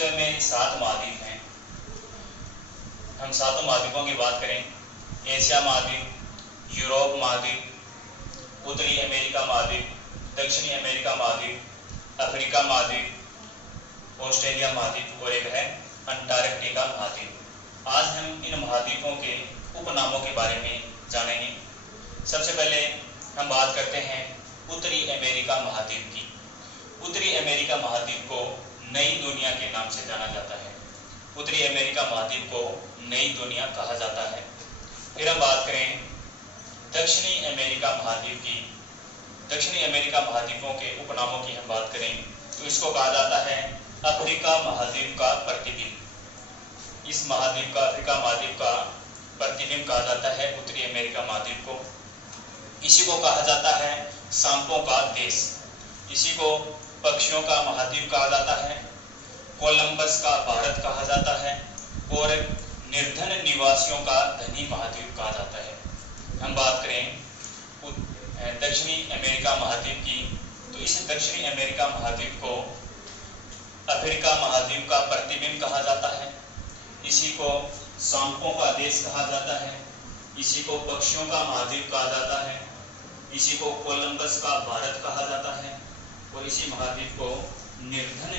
विश्व में 7 महाद्वीप हैं। हम सातों महाद्वीपों की बात करें, एशिया महाद्वीप, यूरोप महाद्वीप, उत्तरी अमेरिका महाद्वीप, दक्षिणी अमेरिका महाद्वीप, अफ्रीका महाद्वीप, ऑस्ट्रेलिया महाद्वीप और एक है अंटार्कटिका महाद्वीप। आज हम इन महाद्वीपों के उपनामों के बारे में जानेंगे। सबसे पहले हम बात करते हैं उत्तरी अमेरिका महाद्वीप की। उत्तरी अमेरिका महाद्वीप को नई दुनिया के नाम से जाना जाता है। उत्तरी अमेरिका महाद्वीप को नई दुनिया कहा जाता है। फिर हम बात करें दक्षिणी अमेरिका महाद्वीप की। दक्षिणी अमेरिका महाद्वीपों के उपनामों की हम बात करें तो इसको कहा जाता है अफ्रीका महाद्वीप का प्रतिबिंब। इस महाद्वीप का, अफ्रीका महाद्वीप का प्रतिबिंब कहा जाता है उत्तरी अमेरिका महाद्वीप को। इसी को कहा जाता है सांपों का देश। इसी को पक्षियों का महाद्वीप कहा जाता है। कोलंबस का भारत कहा जाता है और निर्धन निवासियों का धनी महाद्वीप कहा जाता है। हम बात करें दक्षिणी अमेरिका महाद्वीप की तो इस दक्षिणी अमेरिका महाद्वीप को अफ्रीका महाद्वीप का प्रतिबिंब कहा जाता है। इसी को सांपों का देश कहा जाता है। इसी को पक्षियों का महाद्वीप कहा जाता है। इसी को कोलंबस का भारत कहा जाता है और इसी महाद्वीप को निर्धन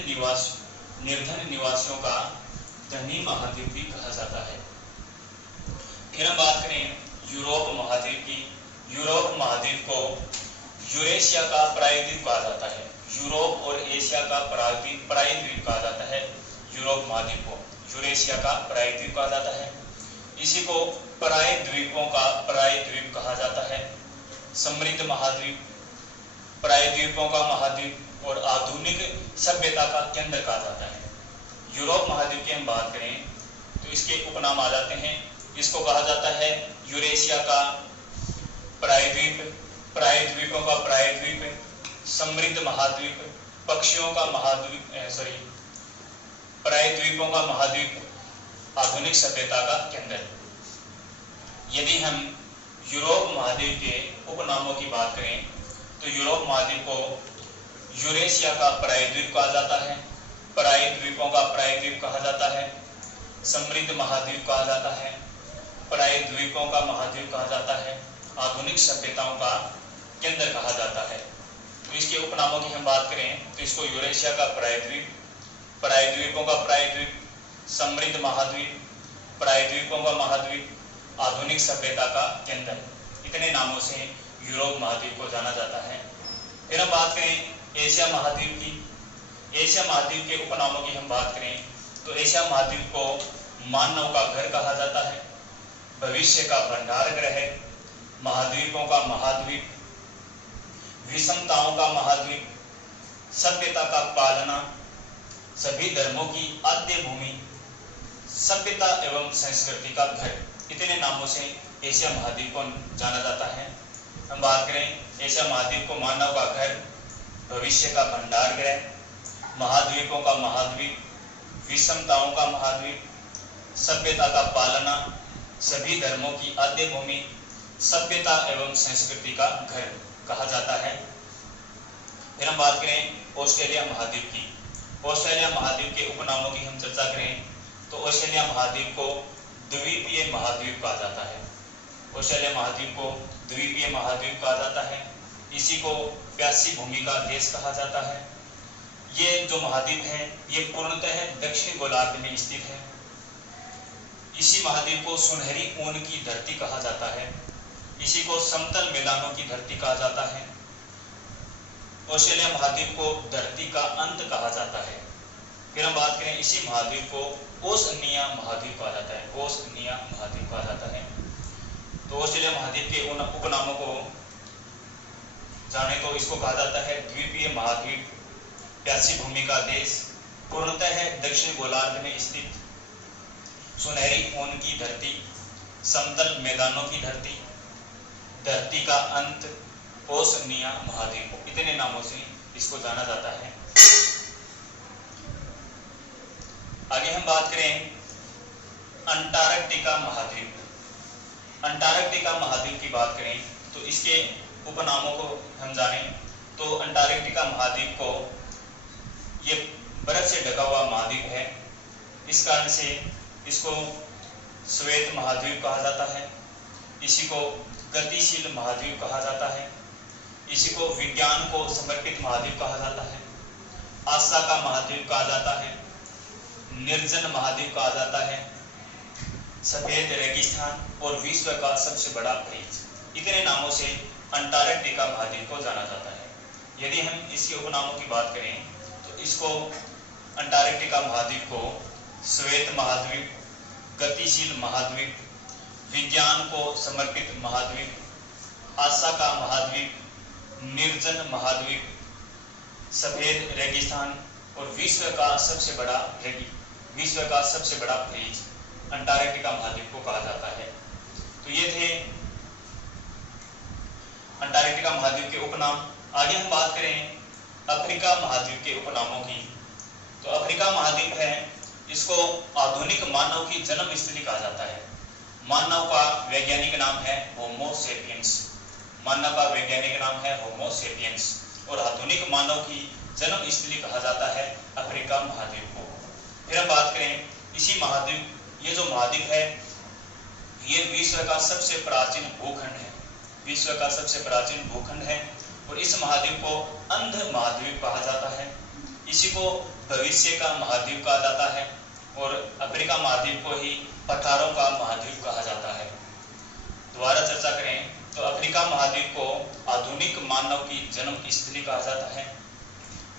निवासियों का धनी महाद्वीप भी कहा जाता है। फिर हम बात करें यूरोप महाद्वीप की। यूरोप महाद्वीप को यूरेशिया का प्रायद्वीप कहा जाता है। यूरोप और एशिया का प्रायद्वीप कहा जाता है। यूरोप महाद्वीप को यूरेशिया का प्रायद्वीप कहा जाता है। इसी को प्रायद्वीपों का प्रायद्वीप कहा जाता है। समृद्ध महाद्वीप, प्रायद्वीपों का महाद्वीप और आधुनिक सभ्यता का केंद्र कहा जाता है। यूरोप महाद्वीप की हम बात करें तो इसके उपनाम आ जाते हैं। इसको कहा जाता है यूरेशिया का प्रायद्वीप, प्रायद्वीपों का प्रायद्वीप, समृद्ध महाद्वीप, पक्षियों का महाद्वीप, प्रायद्वीपों का महाद्वीप, आधुनिक सभ्यता का केंद्र। यदि हम यूरोप महाद्वीप के उपनामों की बात करें तो यूरोप महाद्वीप को यूरेशिया का प्रायद्वीप कहा जाता है, प्रायद्वीपों का प्रायद्वीप कहा जाता है, समृद्ध महाद्वीप कहा जाता है, प्रायद्वीपों का महाद्वीप कहा जाता है, आधुनिक सभ्यताओं का केंद्र कहा जाता है। तो इसके उपनामों की हम बात करें तो इसको यूरेशिया का प्रायद्वीप, प्रायद्वीपों का प्रायद्वीप, समृद्ध महाद्वीप, प्रायद्वीपों का महाद्वीप, आधुनिक सभ्यता का केंद्र, इतने नामों से यूरोप महाद्वीप को जाना जाता है। फिर हम बात करें एशिया महाद्वीप की। एशिया महाद्वीप के उपनामों की हम बात करें तो एशिया महाद्वीप को मानव का घर कहा जाता है, भविष्य का भंडार ग्रह, महाद्वीपों का महाद्वीप, विषमताओं का महाद्वीप, सभ्यता का पालना, सभी धर्मों की आद्य भूमि, सभ्यता एवं संस्कृति का घर, इतने नामों से एशिया महाद्वीप को जाना जाता है। हम बात करें एशिया महाद्वीप को मानव का घर, भविष्य का भंडार गृह, महाद्वीपों का महाद्वीप, विषमताओं का महाद्वीप, सभ्यता का पालना, सभी धर्मों की आद्य भूमि, सभ्यता एवं संस्कृति का घर कहा जाता है। फिर हम बात करें ऑस्ट्रेलिया महाद्वीप की। ऑस्ट्रेलिया महाद्वीप के उपनामों की हम चर्चा करें तो ऑस्ट्रेलिया महाद्वीप को द्वीपीय महाद्वीप कहा जाता है। ऑस्ट्रेलिया महाद्वीप को द्वीपीय महाद्वीप कहा जाता है। इसी को प्यासी भूमि का देश कहा जाता है। ये जो महाद्वीप है ये पूर्णतः दक्षिण गोलार्ध में स्थित है। इसी महाद्वीप को सुनहरी ऊन की धरती कहा जाता है। इसी को समतल मैदानों की धरती कहा जाता है। ऑस्ट्रेलिया महाद्वीप को धरती का अंत कहा जाता है। फिर हम बात करें इसी महाद्वीप को ओशनिया महाद्वीप कहा जाता है। ओशनिया महाद्वीप कहा जाता है। तो ऑस्ट्रेलिया महाद्वीप के उन उपनामों को जाने तो इसको कहा जाता है द्वीपीय महाद्वीप, प्यासी भूमि का देश, पूर्णतः दक्षिण गोलार्ध में स्थित, सुनहरी ऊन की धरती, समतल मैदानों की धरती, धरती का अंत, ओशनिया महाद्वीप, इतने नामों से इसको जाना जाता है। आगे हम बात करें अंटार्कटिका महाद्वीप। अंटार्कटिका महाद्वीप की बात करें तो इसके उपनामों को हम जानें तो अंटार्कटिका महाद्वीप को ये बर्फ से ढका हुआ महाद्वीप है। इस कारण से इसको श्वेत महाद्वीप कहा जाता है। इसी को गतिशील महाद्वीप कहा जाता है। इसी को विज्ञान को समर्पित महाद्वीप कहा जाता है। आशा का महाद्वीप कहा जाता है। निर्जन महाद्वीप कहा जाता है। सफेद रेगिस्तान और विश्व का सबसे बड़ा फ्रीज, इतने नामों से अंटार्कटिका महाद्वीप को जाना जाता है। यदि हम इसके उपनामों की बात करें तो इसको अंटार्कटिका महाद्वीप को श्वेत महाद्वीप, गतिशील महाद्वीप, विज्ञान को समर्पित महाद्वीप, आशा का महाद्वीप, निर्जन महाद्वीप, सफेद रेगिस्तान और विश्व का सबसे बड़ा फ्रीज अंटार्कटिका महाद्वीप को कहा जाता है। तो ये थे अंटार्कटिका महाद्वीप के उपनाम। आगे हम बात करें अफ्रीका महाद्वीप के उपनामों की। तो अफ्रीका महाद्वीप है, इसको आधुनिक मानव की जन्मस्थली कहा जाता है। मानव का वैज्ञानिक नाम है होमो सेपियंस। मानव का वैज्ञानिक नाम है होमो सेपियंस और आधुनिक मानव की जन्मस्थली कहा जाता है अफ्रीका महाद्वीप को। फिर हम बात करें इसी महाद्वीप, ये जो महाद्वीप है ये विश्व का सबसे प्राचीन भूखंड है। विश्व का सबसे प्राचीन भूखंड है और इस महाद्वीप को अंध महाद्वीप कहा जाता है। इसी को भविष्य का महाद्वीप कहा जाता है और अफ्रीका महाद्वीप को ही पठारों का महाद्वीप कहा जाता है। दोबारा चर्चा करें तो अफ्रीका महाद्वीप को आधुनिक मानव की जन्मस्थली कहा जाता है,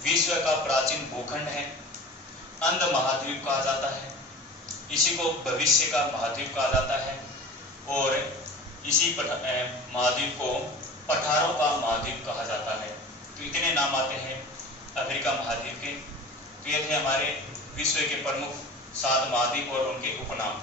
विश्व का प्राचीन भूखंड है, अंध महाद्वीप कहा जाता है, इसी को भविष्य का महाद्वीप कहा जाता है और इसी महाद्वीप को पठारों का महाद्वीप कहा जाता है। तो इतने नाम आते हैं अफ्रीका महाद्वीप के। तो ये थे हमारे विश्व के प्रमुख 7 महाद्वीप और उनके उपनाम।